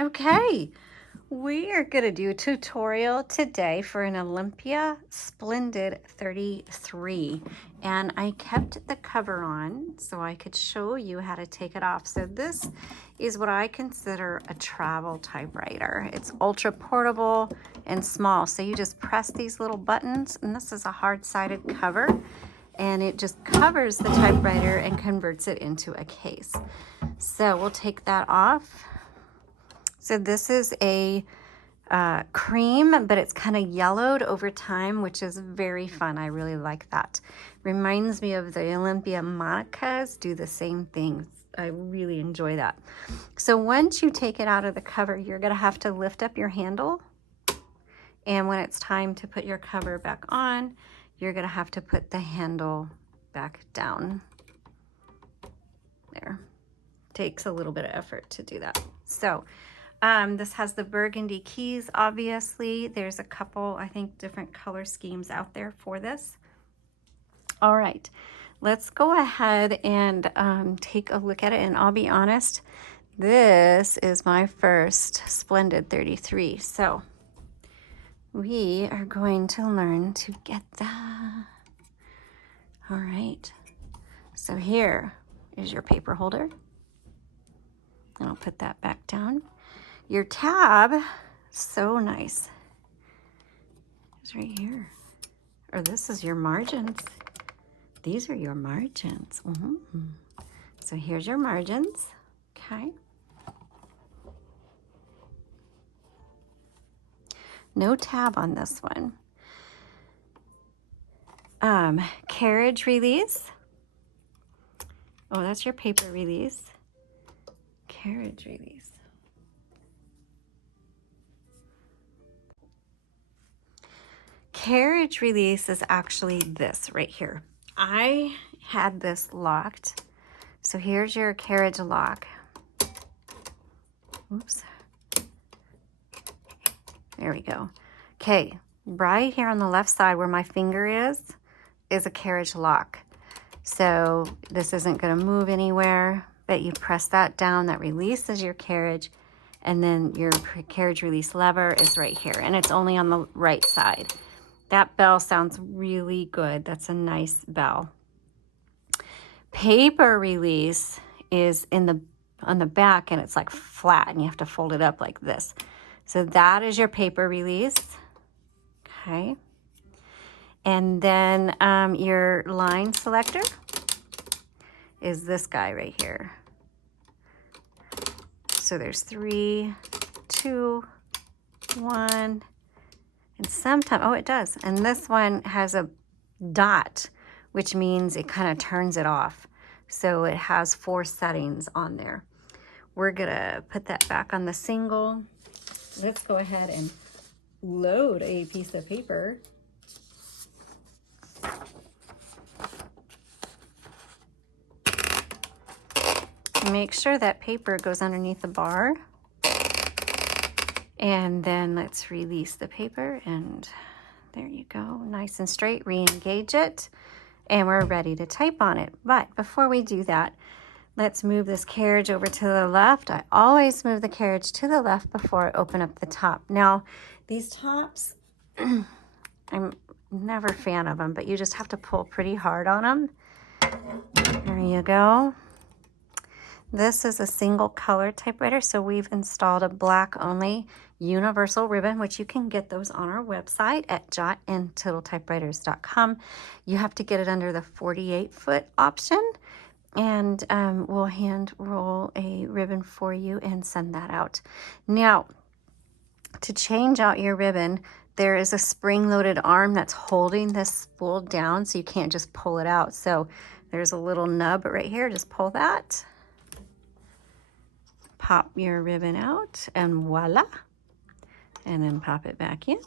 Okay, we are going to do a tutorial today for an Olympia Splendid 33, and I kept the cover on so I could show you how to take it off. So this is what I consider a travel typewriter. It's ultra portable and small, so you just press these little buttons, and this is a hard-sided cover, and it just covers the typewriter and converts it into a case. So we'll take that off. So this is a cream, but it's kind of yellowed over time, which is very fun. I really like that. Reminds me of the Olympia Monicas, do the same thing. I really enjoy that. So once you take it out of the cover, you're going to have to lift up your handle. And when it's time to put your cover back on, you're going to have to put the handle back down. There. Takes a little bit of effort to do that. So this has the burgundy keys, obviously. There's a couple, I think, different color schemes out there for this. All right, let's go ahead and take a look at it. And I'll be honest, this is my first Splendid 33. So we are going to learn to get that. All right, so here is your paper holder. And I'll put that back down. Your tab, so nice. It's right here. Or this is your margins. These are your margins. So here's your margins. Okay. No tab on this one. Carriage release. Oh, that's your paper release. Carriage release. Carriage release is actually this right here. I had this locked. So here's your carriage lock. Oops. There we go. Okay, right here on the left side where my finger is a carriage lock. So this isn't going to move anywhere, but you press that down, that releases your carriage, and then your carriage release lever is right here, and it's only on the right side. That bell sounds really good. That's a nice bell. Paper release is on the back, and it's like flat, and you have to fold it up like this. So that is your paper release. Okay. And then your line selector is this guy right here. So there's 3, 2, 1, and sometimes, oh, it does. And this one has a dot, which means it kind of turns it off. So it has 4 settings on there. We're gonna put that back on the single. Let's go ahead and load a piece of paper. Make sure that paper goes underneath the bar. And then let's release the paper, and there you go, nice and straight. Re-engage it, and we're ready to type on it. But before we do that, let's move this carriage over to the left. I always move the carriage to the left before I open up the top. Now, these tops, I'm never a fan of them, but you just have to pull pretty hard on them. There you go. This is a single color typewriter, so we've installed a black only universal ribbon, which you can get those on our website at jotandtittletypewriters.com. You have to get it under the 48-foot option, and we'll hand roll a ribbon for you and send that out. Now, to change out your ribbon, there is a spring-loaded arm that's holding this spool down, so you can't just pull it out. So there's a little nub right here. Just pull that, pop your ribbon out, and voila. And then pop it back in.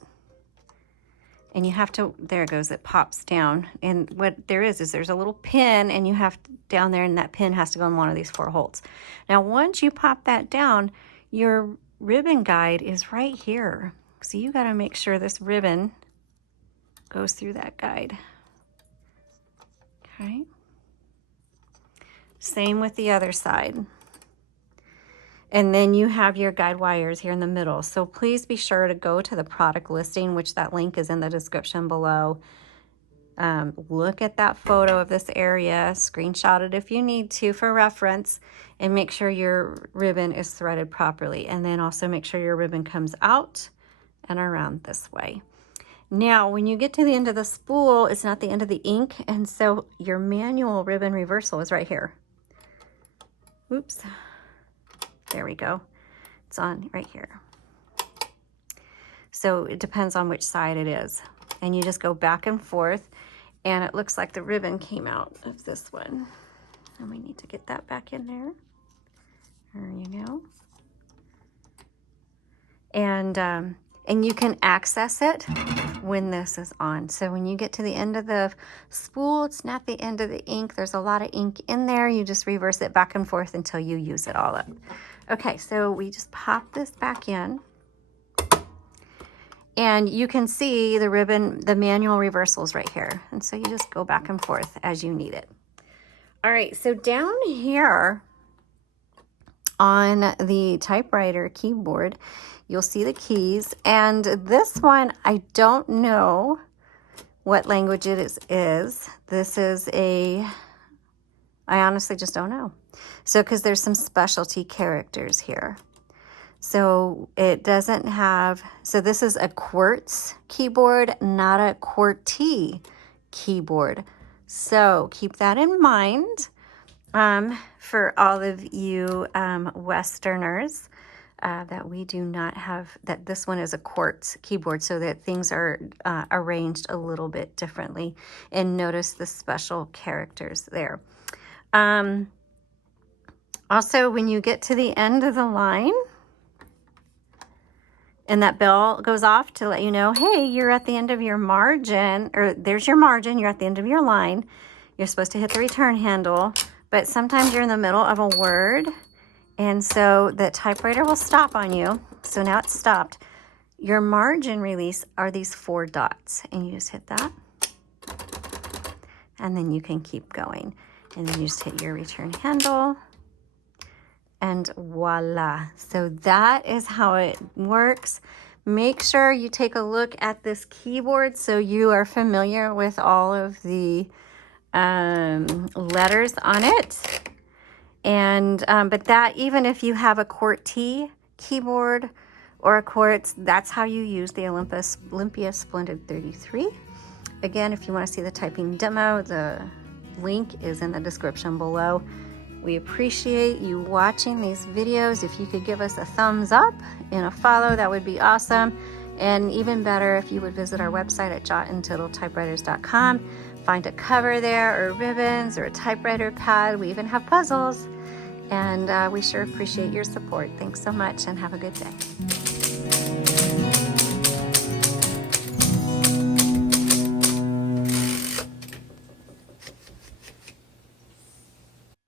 And you have to, there it goes, it pops down. And what there is there's a little pin, and you have down there, and that pin has to go in one of these 4 holes. Now, once you pop that down, your ribbon guide is right here. So you got to make sure this ribbon goes through that guide. Okay. Same with the other side. And then you have your guide wires here in the middle. So please be sure to go to the product listing, which that link is in the description below. Look at that photo of this area, screenshot it if you need to for reference, and make sure your ribbon is threaded properly. And then also make sure your ribbon comes out and around this way. Now, when you get to the end of the spool, it's not the end of the ink, and so your manual ribbon reversal is right here. Oops. There we go. It's on right here. So it depends on which side it is. And you just go back and forth, and it looks like the ribbon came out of this one. And we need to get that back in there. There you go. And you can access it when this is on. So when you get to the end of the spool, it's not the end of the ink. There's a lot of ink in there. You just reverse it back and forth until you use it all up. Okay, so we just pop this back in. And you can see the ribbon, the manual reversals right here. And so you just go back and forth as you need it. All right, so down here on the typewriter keyboard, you'll see the keys. And this one, I don't know what language it is. This is I honestly just don't know. So, because there's some specialty characters here. So it doesn't have, so this is a quartz keyboard, not a QWERTY keyboard. So keep that in mind for all of you Westerners, that we do not have, that this one is a quartz keyboard, so that things are arranged a little bit differently. And notice the special characters there. Also, when you get to the end of the line, and that bell goes off to let you know, hey, you're at the end of your margin, or there's your margin, you're at the end of your line. You're supposed to hit the return handle, but sometimes you're in the middle of a word, and so the typewriter will stop on you. So now it's stopped. Your margin release are these 4 dots, and you just hit that, and then you can keep going. And then you just hit your return handle, and voila. So that is how it works. Make sure you take a look at this keyboard so you are familiar with all of the letters on it. And but that, even if you have a QWERTY keyboard or a quartz, that's how you use the Olympia Splendid 33. Again, if you want to see the typing demo, the link is in the description below. We appreciate you watching these videos. If you could give us a thumbs up and a follow, that would be awesome. And even better, if you would visit our website at jotandtittletypewriters.com. Find a cover there, or ribbons, or a typewriter pad. We even have puzzles. And we sure appreciate your support. Thanks so much, and have a good day.